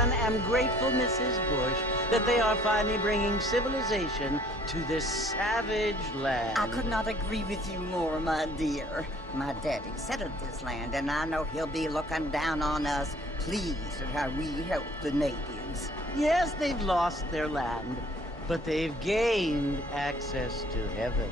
one am grateful, Mrs. Bush, that they are finally bringing civilization to this savage land. I could not agree with you more, my dear. My daddy settled this land, and I know he'll be looking down on us, pleased at how we help the natives. Yes, they've lost their land, but they've gained access to heaven.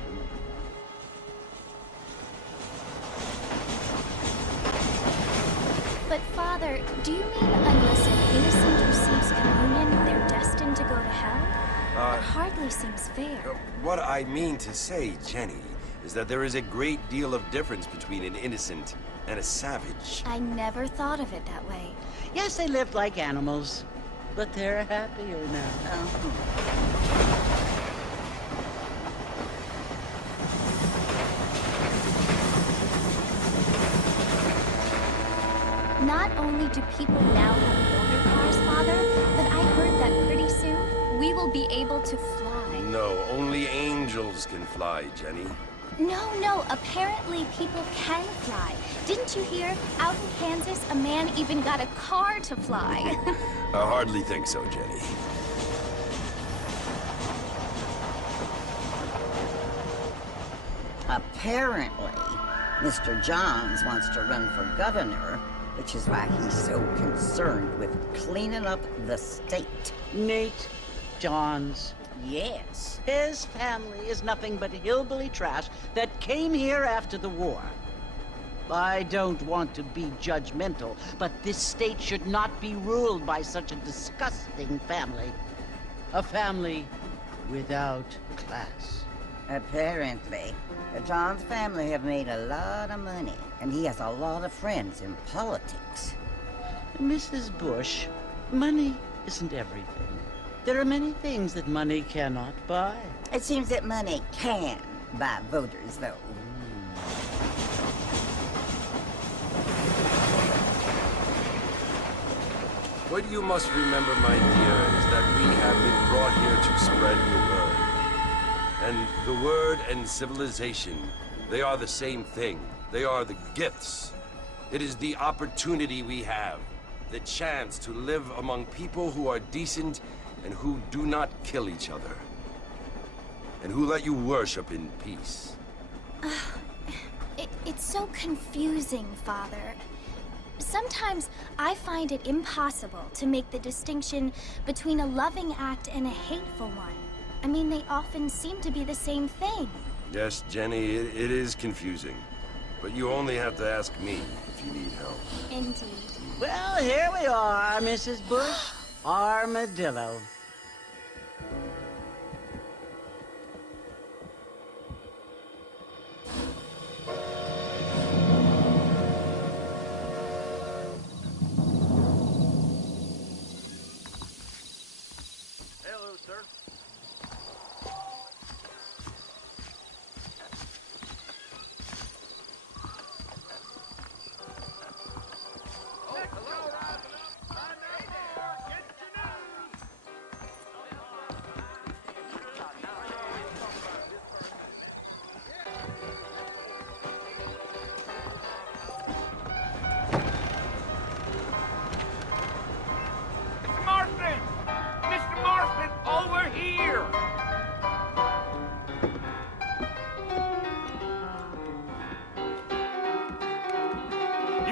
But Father, do you mean unless an innocent receives communion, they're destined to go to hell? That hardly seems fair. What I mean to say, Jenny, is that there is a great deal of difference between an innocent and a savage. I never thought of it that way. Yes, they lived like animals, but they're happier now. Not only do people now have motor cars, Father, but I heard that pretty soon we will be able to fly. No, only angels can fly, Jenny. No, apparently people can fly. Didn't you hear? Out in Kansas, a man even got a car to fly. I hardly think so, Jenny. Apparently, Mr. Johns wants to run for governor, which is why he's so concerned with cleaning up the state. Nate Johns. Yes. His family is nothing but hillbilly trash that came here after the war. I don't want to be judgmental, but this state should not be ruled by such a disgusting family. A family without class. Apparently. The Johns family have made a lot of money, and he has a lot of friends in politics. Mrs. Bush, money isn't everything. There are many things that money cannot buy. It seems that money can buy voters, though. What you must remember, my dear, is that we have been brought here to spread the word. And the word and civilization, they are the same thing. They are the gifts. It is the opportunity we have, the chance to live among people who are decent and who do not kill each other, and who let you worship in peace. It's so confusing, Father. Sometimes I find it impossible to make the distinction between a loving act and a hateful one. I mean, they often seem to be the same thing. Yes, Jenny, it is confusing. But you only have to ask me if you need help. Indeed. Well, here we are, Mrs. Bush. Armadillo. Hello, sir.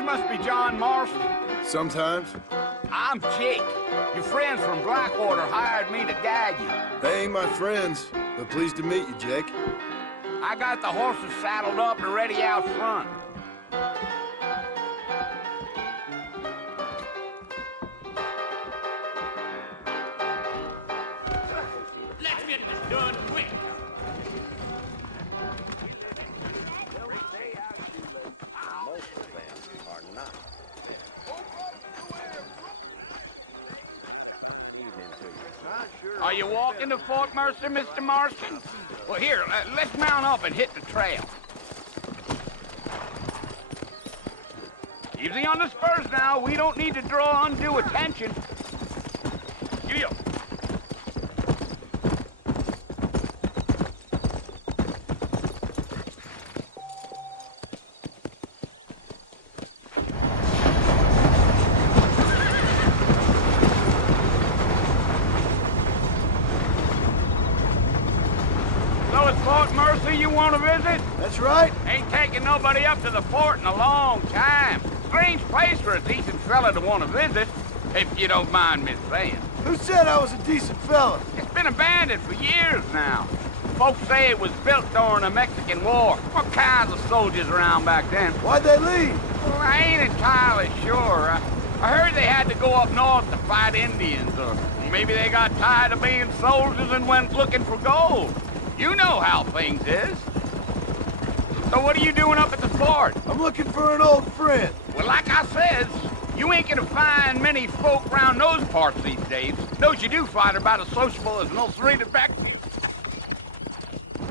Must be John Marston. Sometimes. I'm Jake. Your friends from Blackwater hired me to guide you. They ain't my friends, but pleased to meet you, Jake. I got the horses saddled up and ready out front. Let's get this done quick. Are you walking to Fort Mercer, Mr. Marston? Well, here, let's mount up and hit the trail. Easy on the spurs now. We don't need to draw undue attention. Yo. see you want to visit? That's right. Ain't taking nobody up to the fort in a long time. Strange place for a decent fella to want to visit, if you don't mind me saying. Who said I was a decent fella? It's been abandoned for years now. Folks say it was built during the Mexican War. All kinds of soldiers around back then. Why'd they leave? Well, I ain't entirely sure. I heard they had to go up north to fight Indians, or maybe they got tired of being soldiers and went looking for gold. You know how things is. So what are you doing up at the fort? I'm looking for an old friend. Well, like I says, you ain't gonna find many folk around those parts these days. Those you do find are about as sociable as an old serrated back.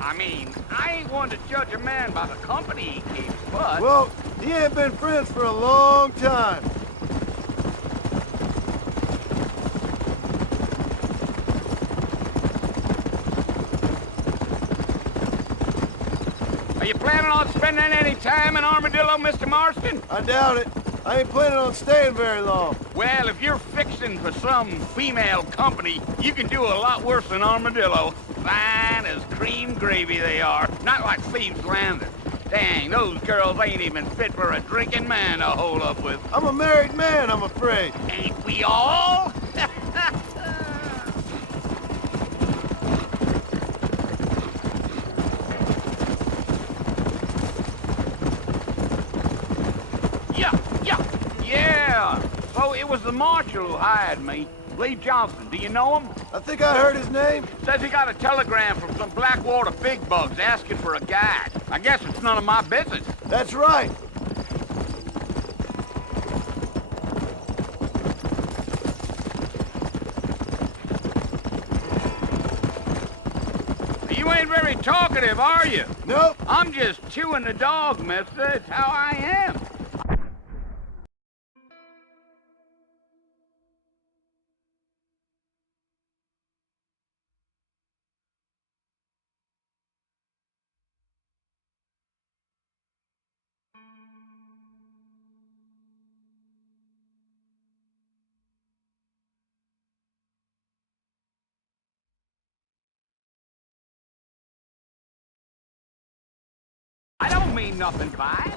I mean, I ain't one to judge a man by the company he keeps, but... Well, he ain't been friends for a long time. Are you planning on spending any time in Armadillo, Mr. Marston? I doubt it. I ain't planning on staying very long. Well, if you're fixing for some female company, you can do a lot worse than Armadillo. Fine as cream gravy they are. Not like Thieves' Landing. Dang, those girls ain't even fit for a drinking man to hold up with. I'm a married man, I'm afraid. Ain't we all? Yeah. So it was the marshal who hired me. Lee Johnson, do you know him? I think I heard his name. Says he got a telegram from some Blackwater big bugs asking for a guide. I guess it's none of my business. That's right. You ain't very talkative, are you? Nope. I'm just chewing the dog, mister. It's how I am. I don't mean nothing by it.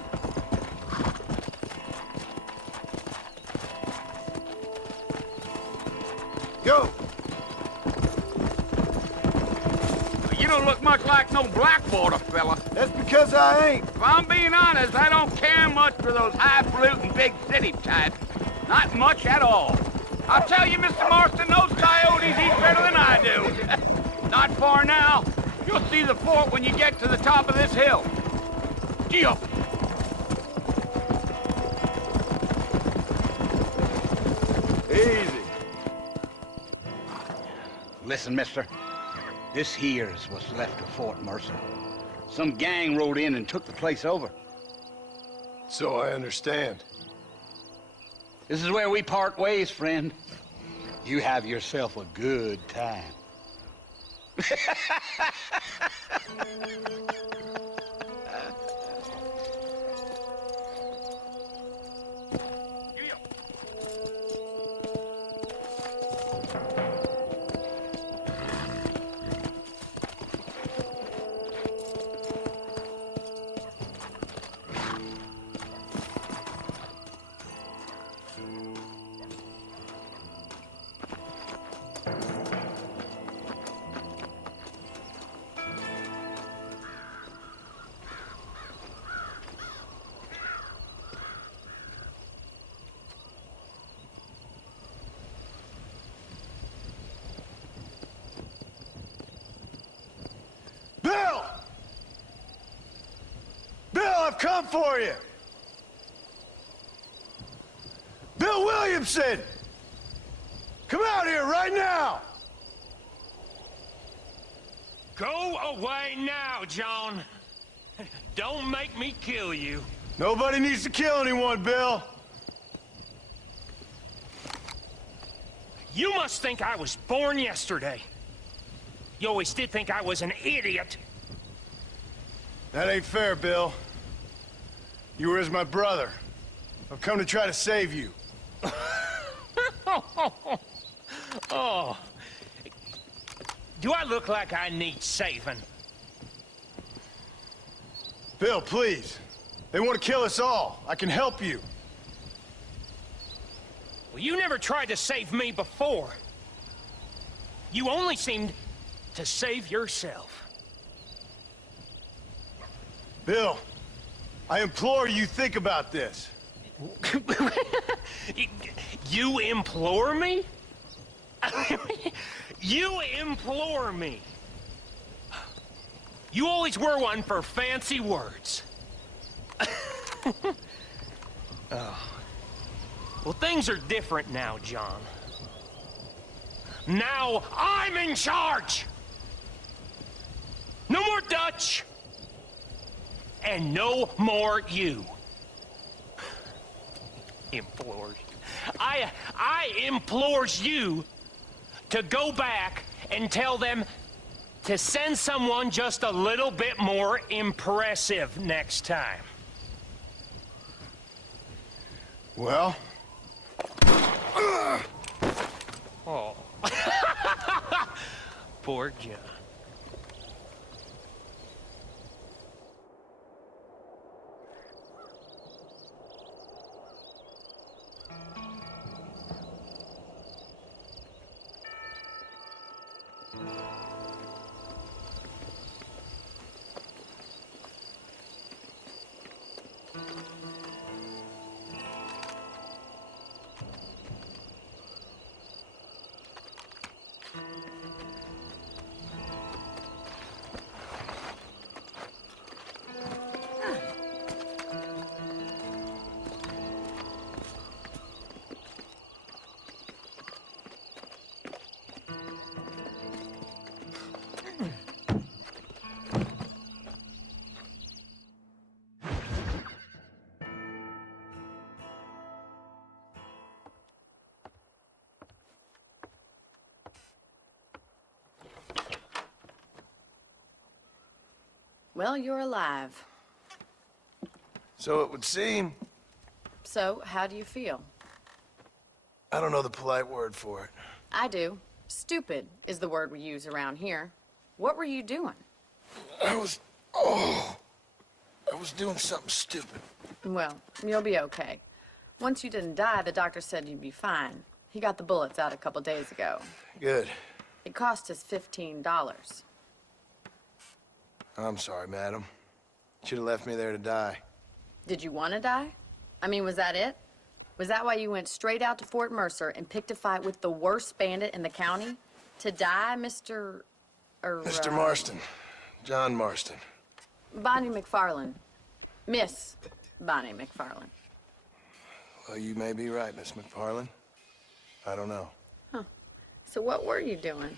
Go. You don't look much like no Blackwater fella. That's because I ain't. If I'm being honest, I don't care much for those highfalutin big city types. Not much at all. I'll tell you, Mr. Marston, those coyotes eat better than I do. Not far now. You'll see the fort when you get to the top of this hill. Gee up. Easy. Listen, mister. This here's what's left of Fort Mercer. Some gang rode in and took the place over. So I understand. This is where we part ways, friend. You have yourself a good time. Bill! Bill, I've come for you! Bill Williamson! Come out here right now! Go away now, John. Don't make me kill you. Nobody needs to kill anyone, Bill. You must think I was born yesterday. You always did think I was an idiot. That ain't fair, Bill. You were as my brother. I've come to try to save you. Oh. Do I look like I need saving? Bill, please. They want to kill us all. I can help you. Well, you never tried to save me before. You only seemed to save yourself. Bill, I implore you think about this. You implore me? You implore me? You always were one for fancy words. Oh. Well, things are different now, John. Now I'm in charge! No more Dutch! And no more you. Implores. I implores you to go back and tell them to send someone just a little bit more impressive next time. Well? Oh. Poor John. Well, you're alive. So it would seem. So, how do you feel? I don't know the polite word for it. I do. Stupid is the word we use around here. What were you doing? I was doing something stupid. Well, you'll be okay. Once you didn't die, the doctor said you'd be fine. He got the bullets out a couple days ago. Good. It cost us $15. I'm sorry, madam. Should have left me there to die. Did you want to die? I mean, was that it? Was that why you went straight out to Fort Mercer and picked a fight with the worst bandit in the county? To die, Mr. Mr. Marston. John Marston. Bonnie McFarland. Miss Bonnie McFarland. Well, you may be right, Miss McFarland. I don't know. Huh. So what were you doing?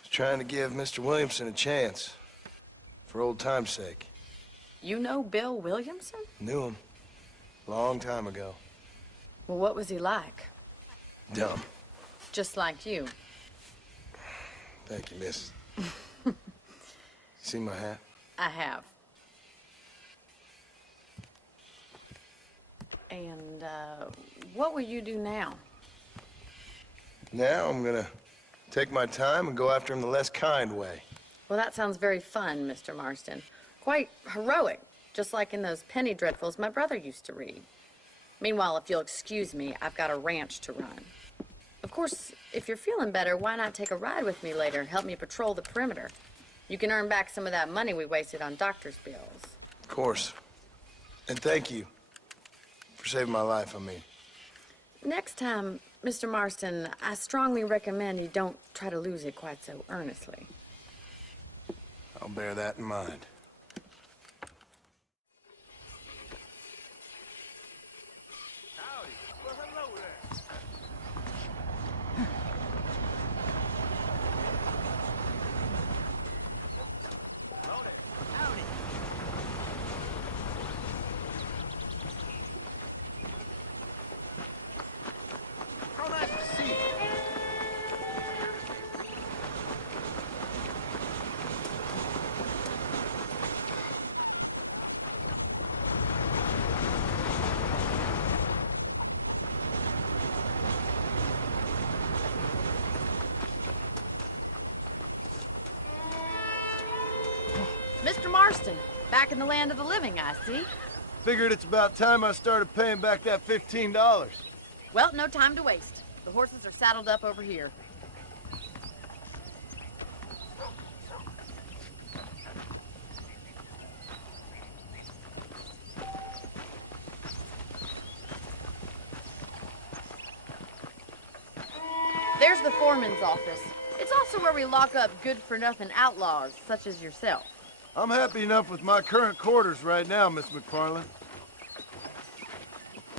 Was trying to give Mr. Williamson a chance. For old time's sake. You know Bill Williamson? Knew him. Long time ago. Well, what was he like? Dumb. Just like you. Thank you, miss. See my hat? I have. And, what will you do now? Now I'm gonna take my time and go after him the less kind way. Well, that sounds very fun, Mr. Marston. Quite heroic, just like in those penny dreadfuls my brother used to read. Meanwhile, if you'll excuse me, I've got a ranch to run. Of course, if you're feeling better, why not take a ride with me later and help me patrol the perimeter? You can earn back some of that money we wasted on doctor's bills. Of course. And thank you for saving my life, I mean. Next time, Mr. Marston, I strongly recommend you don't try to lose it quite so earnestly. I'll bear that in mind. Howdy. Well, hello there. Hello there. Howdy. How nice to see you. Back in the land of the living, I see. Figured it's about time I started paying back that $15. Well, no time to waste. The horses are saddled up over here. There's the foreman's office. It's also where we lock up good-for-nothing outlaws, such as yourself. I'm happy enough with my current quarters right now, Miss McFarland.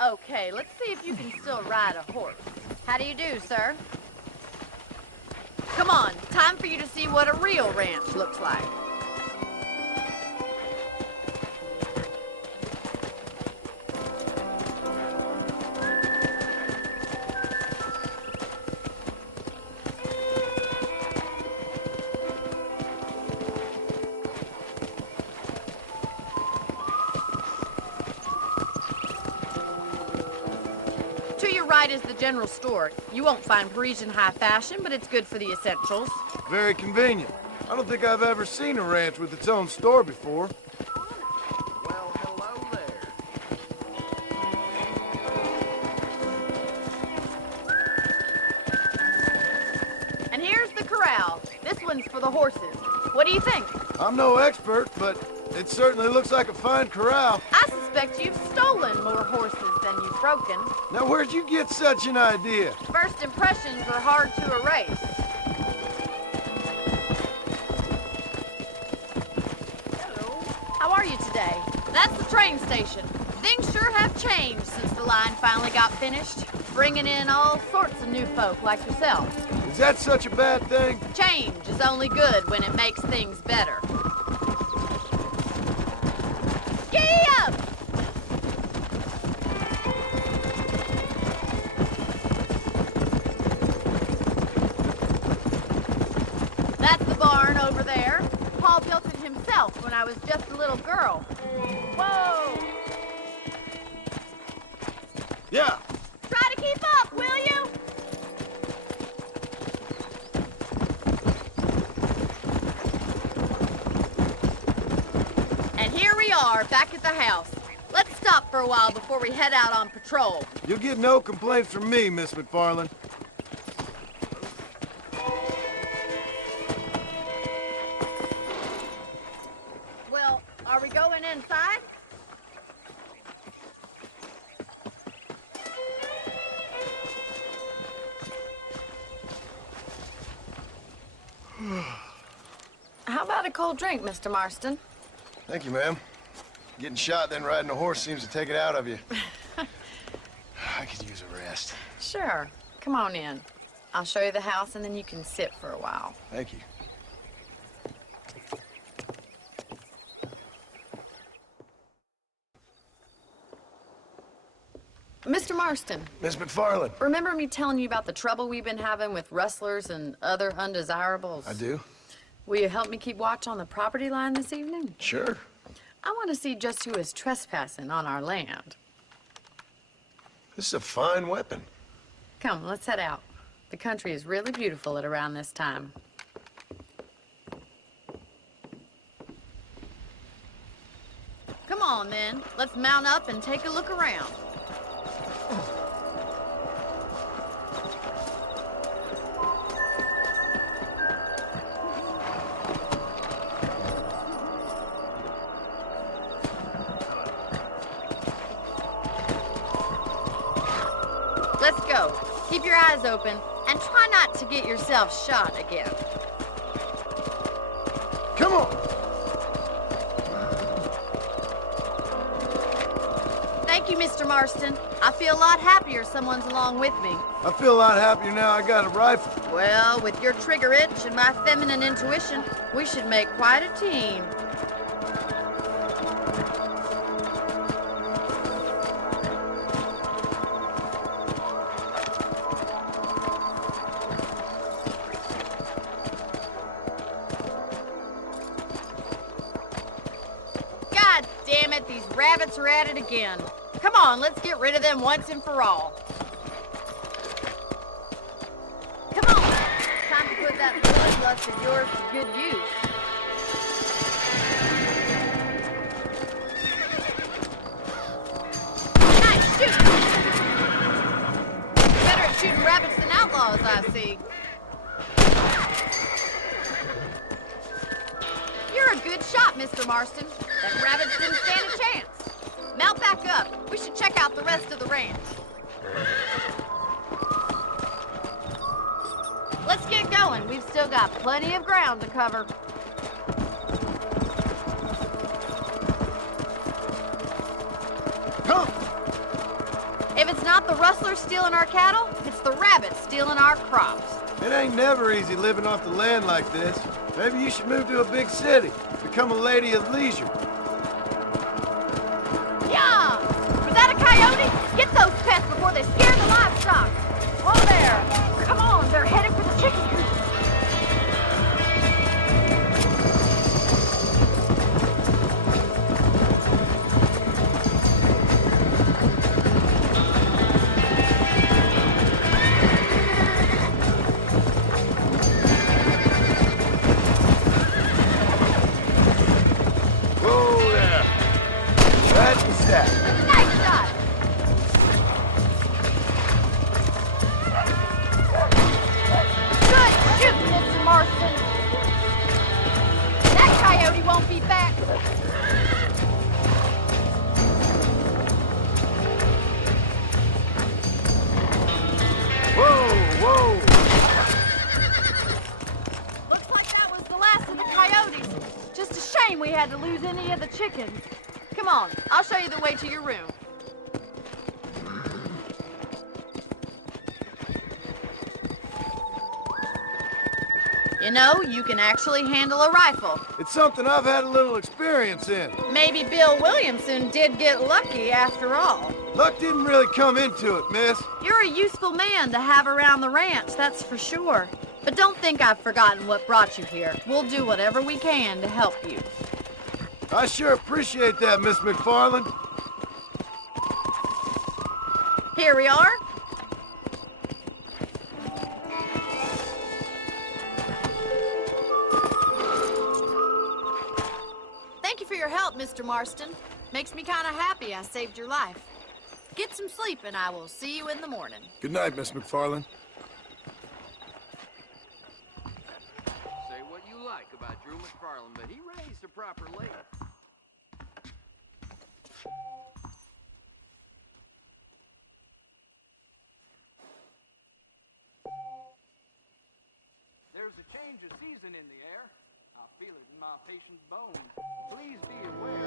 Okay, let's see if you can still ride a horse. How do you do, sir? Come on, time for you to see what a real ranch looks like. Right is the general store. You won't find Parisian high fashion, but it's good for the essentials. Very convenient. I don't think I've ever seen a ranch with its own store before. Well, hello there. And here's the corral. This one's for the horses. What do you think? I'm no expert, but it certainly looks like a fine corral. I suspect you've stolen more horses than you've broken. Now, where'd you get such an idea? First impressions are hard to erase. Hello. How are you today? That's the train station. Things sure have changed since the line finally got finished, bringing in all sorts of new folk like yourself. Is that such a bad thing? Change is only good when it makes things better. Giddy up! That's the barn over there. Paul built it himself when I was just a little girl. Whoa! Yeah. Try to keep up, will you? And here we are, back at the house. Let's stop for a while before we head out on patrol. You'll get no complaints from me, Miss McFarland. Well, are we going inside? How about a cold drink, Mr. Marston? Thank you, ma'am. Getting shot, then riding a horse seems to take it out of you. I could use a rest. Sure. Come on in. I'll show you the house, and then you can sit for a while. Thank you. Mr. Marston, Miss McFarland. remember me telling you about the trouble we've been having with rustlers and other undesirables? I do? Will you help me keep watch on the property line this evening? Sure. I want to see just who is trespassing on our land. This is a fine weapon. Come, let's head out. The country is really beautiful at around this time. Come on, then. Let's mount up and take a look around. Let's go. Keep your eyes open and try not to get yourself shot again. Come on! Thank you, Mr. Marston. I feel a lot happier someone's along with me. I feel a lot happier now I got a rifle. Well, with your trigger itch and my feminine intuition, we should make quite a team. God damn it, these rabbits are at it again. Come on, let's get rid of them once and for all. Come on, time to put that bloodlust of yours to good use. outlaws, I see. You're a good shot, Mr. Marston. That rabbits didn't stand a chance. Mount back up. We should check out the rest of the ranch. Let's get going. We've still got plenty of ground to cover. Come! If it's not the rustlers stealing our cattle, it's the rabbits stealing our crops. It ain't never easy living off the land like this. Maybe you should move to a big city. Become a lady of leisure. Yeah! Was that a coyote? Get those pests before they scare the livestock. Whoa there! Come on, they're headed for the chicken coop. Whoa there! That's that. Nice shot! Good shooting, Mr. Marston. That coyote won't be back. Whoa, whoa! Looks like that was the last of the coyotes. Just a shame we had to lose any of the chickens. Come on, I'll show you the way to your room. You know, you can actually handle a rifle. It's something I've had a little experience in. Maybe Bill Williamson did get lucky after all. Luck didn't really come into it, miss. You're a useful man to have around the ranch, that's for sure. But don't think I've forgotten what brought you here. We'll do whatever we can to help you. I sure appreciate that, Miss McFarland. Here we are. Thank you for your help, Mr. Marston. Makes me kind of happy I saved your life. Get some sleep and I will see you in the morning. Good night, Miss McFarland. Say what you like about Drew McFarland, but he raised a proper lady. There's a change of season in the air. I feel it in my patient's bones. Please be aware.